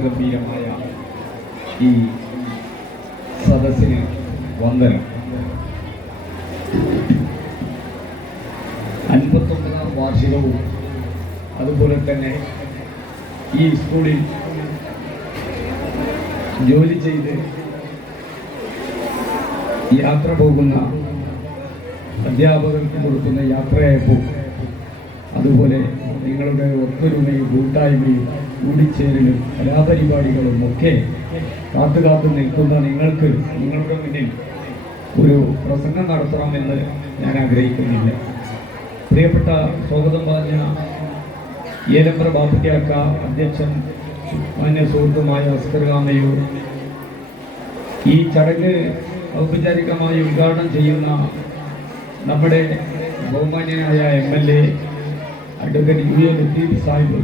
പ്രൗഢഗംഭീരമായ ഈ സദസ്സിന് വന്ദനം. അൻപത്തൊമ്പതാം വാർഷികവും അതുപോലെ തന്നെ ഈ സ്കൂളിൽ ജോലി ചെയ്ത് യാത്ര പോകുന്ന അധ്യാപകർക്ക് കൊടുക്കുന്ന യാത്രയായപ്പോൾ അതുപോലെ നിങ്ങളുടെ ഒത്തൊരുമയും കൂട്ടായ്മയും കൂടിച്ചേരലും കലാപരിപാടികളും ഒക്കെ കാത്തു കാത്തു നിൽക്കുന്ന നിങ്ങൾക്ക് നിങ്ങളുടെ മുന്നിൽ ഒരു പ്രസംഗം നടത്തണമെന്ന് ഞാൻ ആഗ്രഹിക്കുന്നില്ല. പ്രിയപ്പെട്ട സ്വാഗതം പറഞ്ഞ ഏലമ്പ്ര ബാപ്പുട്ടിയാക്ക അധ്യക്ഷൻ മാന്യ സുഹൃത്തുമായ അസ്കർ കാമയൂർ ഈ ചടങ്ങ് ഔപചാരികമായി ഉദ്ഘാടനം ചെയ്യുന്ന നമ്മുടെ ബഹുമാന്യനായ M L A advocate U A Latheef Sahib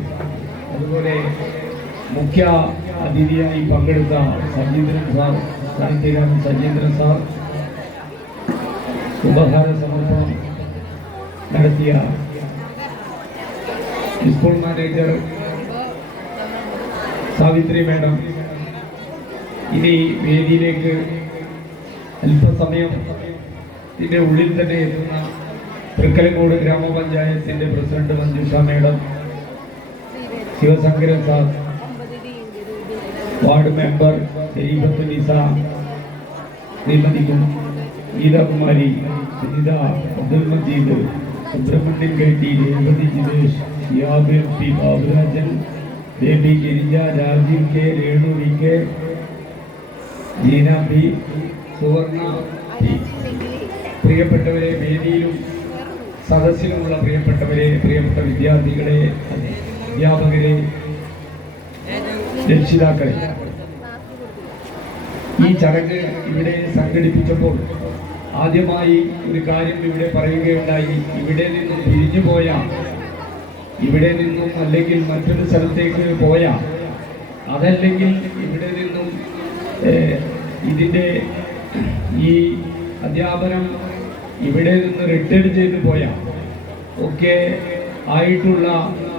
അതുപോലെ മുഖ്യ അതിഥിയായി പങ്കെടുത്ത സജീന്ദ്രൻ സാർ സാഹിത്യകാരൻ സജീന്ദ്രൻ സാർ ഉപഹാര സമർപ്പണം നടത്തിയ സ്കൂൾ മാനേജർ സാവിത്രി മാഡം. ഇനി വേദിയിലേക്ക് അല്പസമയം ഇതിന്റെ ഉള്ളിൽ തന്നെ എത്തുന്ന തൃക്കലങ്കോട് ഗ്രാമപഞ്ചായത്തിന്റെ president Manjusha madam. Sivasankaran sir. Ward member Shareefath Nisa ശ്രീമതിക്കും Geethakumari Sunitha Abdul Majeed Subramanian കെട്ടി Revathi Jithesh Shiyab P Baburajan Baby Girija Rajeev K Renu V K Jeena P Suvarna P. പ്രിയപ്പെട്ടവരെ വേദിയിലും സദസ്സിലുമുള്ള പ്രിയപ്പെട്ടവരെ പ്രിയപ്പെട്ട വിദ്യാർത്ഥികളെ അധ്യാപകരെ രക്ഷിതാക്കളെ ഈ ചടങ്ങ് ഇവിടെ സംഘടിപ്പിച്ചപ്പോൾ ആദ്യമായി ഒരു കാര്യം ഇവിടെ പറയുകയുണ്ടായി. ഇവിടെ നിന്നും പിരിഞ്ഞു പോയ ഇവിടെ നിന്നും അല്ലെങ്കിൽ മറ്റൊരു സ്ഥലത്തേക്ക് പോയ അതല്ലെങ്കിൽ ഇവിടെ നിന്നും ഇതിന്റെ ഈ അധ്യാപനം ഇവിടെ നിന്ന് റിട്ടേൺ ചെയ്തു പോയ ഒക്കെ ആയിട്ടുള്ള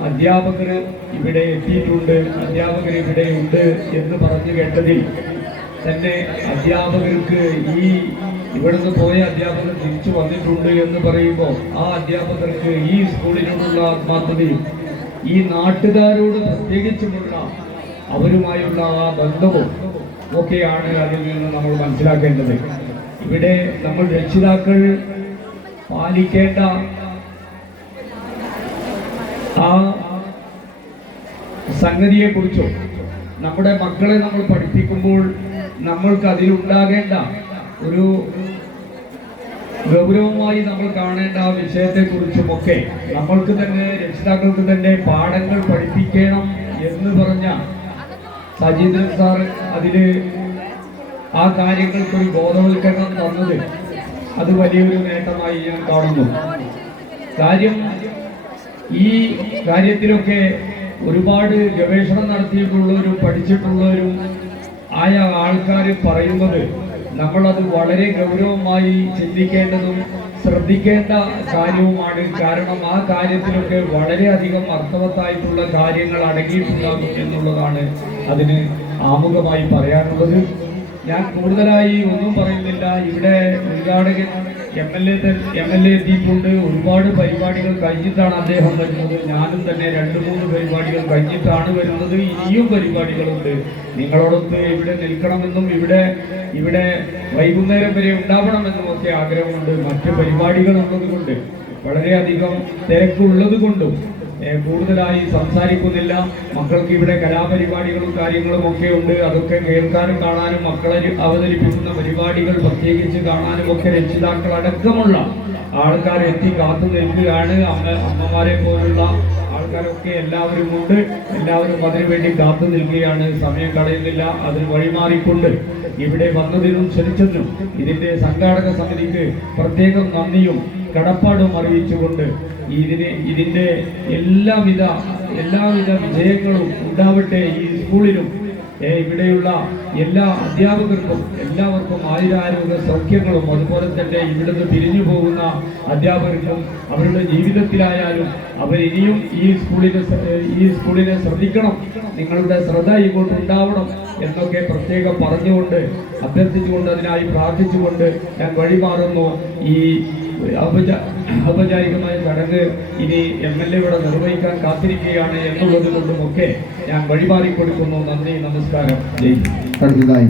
അധ്യാപകർ ഇവിടെ എത്തിയിട്ടുണ്ട് അധ്യാപകർ ഇവിടെ ഉണ്ട് എന്ന് പറഞ്ഞു കേട്ടതിൽ തന്നെ അധ്യാപകർക്ക് ഈ ഇവിടുന്ന് പോയ അധ്യാപകർ തിരിച്ചു വന്നിട്ടുണ്ട് എന്ന് പറയുമ്പോൾ ആ അധ്യാപകർക്ക് ഈ സ്കൂളിനോടുള്ള ആത്മാർത്ഥതയും ഈ നാട്ടുകാരോട് പ്രത്യേകിച്ചുമുള്ള അവരുമായുള്ള ആ ബന്ധവും ഒക്കെയാണ് അതിൽ നിന്ന് നമ്മൾ മനസ്സിലാക്കേണ്ടത്. ഇവിടെ നമ്മൾ രക്ഷിതാക്കൾ പാലിക്കേണ്ട ആ സംഗതിയെക്കുറിച്ചോ? നമ്മുടെ മക്കളെ നമ്മൾ പഠിപ്പിക്കുമ്പോൾ നമ്മൾക്ക് അതിലുണ്ടാകേണ്ട ഒരു ഗൗരവമായി നമ്മൾ കാണേണ്ട ആ വിഷയത്തെക്കുറിച്ചുമൊക്കെ നമ്മൾക്ക് തന്നെ രക്ഷിതാക്കൾക്ക് തന്നെ പാഠങ്ങൾ പഠിപ്പിക്കണം എന്ന് പറഞ്ഞ സജീന്ദ്രൻ സാർ അതിൽ ആ കാര്യങ്ങൾക്ക് ഒരു ബോധവൽക്കരണം തന്നത് അത് വലിയൊരു നേട്ടമായി ഞാൻ കാണുന്നു. കാര്യം ഈ കാര്യത്തിലൊക്കെ ഒരുപാട് ഗവേഷണം നടത്തിയിട്ടുള്ളവരും പഠിച്ചിട്ടുള്ളവരും ആയ ആൾക്കാർ പറയുന്നത് നമ്മളത് വളരെ ഗൗരവമായി ചിന്തിക്കേണ്ടതും ശ്രദ്ധിക്കേണ്ട കാര്യവുമാണ്. കാരണം ആ കാര്യത്തിലൊക്കെ വളരെയധികം അർത്ഥവത്തായിട്ടുള്ള കാര്യങ്ങൾ അടങ്ങിയിട്ടുണ്ടാകും എന്നുള്ളതാണ് അതിന് ആമുഖമായി പറയാനുള്ളത്. ഞാൻ കൂടുതലായി ഒന്നും പറയുന്നില്ല. ഇവിടെ ഉദ്ഘാടകൻ M L A M L A എത്തിയിട്ടുണ്ട്. ഒരുപാട് പരിപാടികൾ കഴിഞ്ഞിട്ടാണ് അദ്ദേഹം വരുന്നത്. ഞാനും തന്നെ രണ്ട് മൂന്ന് പരിപാടികൾ കഴിഞ്ഞിട്ടാണ് വരുന്നത്. ഇനിയും പരിപാടികളുണ്ട്. നിങ്ങളോടൊത്ത് ഇവിടെ നിൽക്കണമെന്നും ഇവിടെ ഇവിടെ വൈകുന്നേരം വരെ ഉണ്ടാവണമെന്നും ഒക്കെ ആഗ്രഹമുണ്ട്. മറ്റ് പരിപാടികൾ ഉള്ളത് കൊണ്ട് വളരെയധികം തിരക്കുള്ളത് കൊണ്ടും കൂടുതലായി സംസാരിക്കുന്നില്ല. മക്കൾക്ക് ഇവിടെ കലാപരിപാടികളും കാര്യങ്ങളും ഒക്കെ ഉണ്ട് അതൊക്കെ കേൾക്കാനും കാണാനും മക്കളെ അവതരിപ്പിക്കുന്ന പരിപാടികൾ പ്രത്യേകിച്ച് കാണാനും ഒക്കെ രക്ഷിതാക്കൾ അടക്കമുള്ള ആൾക്കാർ എത്തി കാത്തു നിൽക്കുകയാണ്. അമ്മ അമ്മമാരെ പോലുള്ള ആൾക്കാരൊക്കെ എല്ലാവരും ഉണ്ട്. എല്ലാവരും അതിനു വേണ്ടി കാത്തു നിൽക്കുകയാണ്. സമയം കളയുന്നില്ല. അതിന് വഴിമാറിക്കൊണ്ട് ഇവിടെ വന്നതിനും ക്ഷണിച്ചതിനും ഇതിന്റെ സംഘാടക സമിതിക്ക് പ്രത്യേകം നന്ദിയും കടപ്പാടും അറിയിച്ചുകൊണ്ട് ഇതിന് ഇതിന്റെ എല്ലാവിധ എല്ലാവിധ വിജയങ്ങളും ഉണ്ടാവട്ടെ ഈ സ്കൂളിനും ഇവിടെയുള്ള എല്ലാ അധ്യാപകർക്കും എല്ലാവർക്കും ആയുരാരോഗ്യ സൗഖ്യങ്ങളും അതുപോലെ തന്നെ ഇവിടുന്ന് പിരിഞ്ഞു പോകുന്ന അധ്യാപകർക്കും അവരുടെ ജീവിതത്തിലായാലും അവർ ഇനിയും ഈ സ്കൂളിനെ ഈ സ്കൂളിനെ ശ്രദ്ധിക്കണം. നിങ്ങളുടെ ശ്രദ്ധ ഇങ്ങോട്ട് ഉണ്ടാവണം എന്നൊക്കെ പ്രത്യേകം പറഞ്ഞുകൊണ്ട് അഭ്യർത്ഥിച്ചുകൊണ്ട് അതിനായി പ്രാർത്ഥിച്ചുകൊണ്ട് ഞാൻ വഴിമാറുന്നു. ഈ ഔപചാരികമായ ചടങ്ങ് ഇനി എം എൽ എ ഇവിടെ നിർവഹിക്കാൻ കാത്തിരിക്കുകയാണ് എന്നുള്ളത് കൊണ്ടുമൊക്കെ ഞാൻ വഴിമാറിക്കൊടുക്കുന്നു നന്ദി നമസ്കാരം. ജയ്. അടുത്തതായി.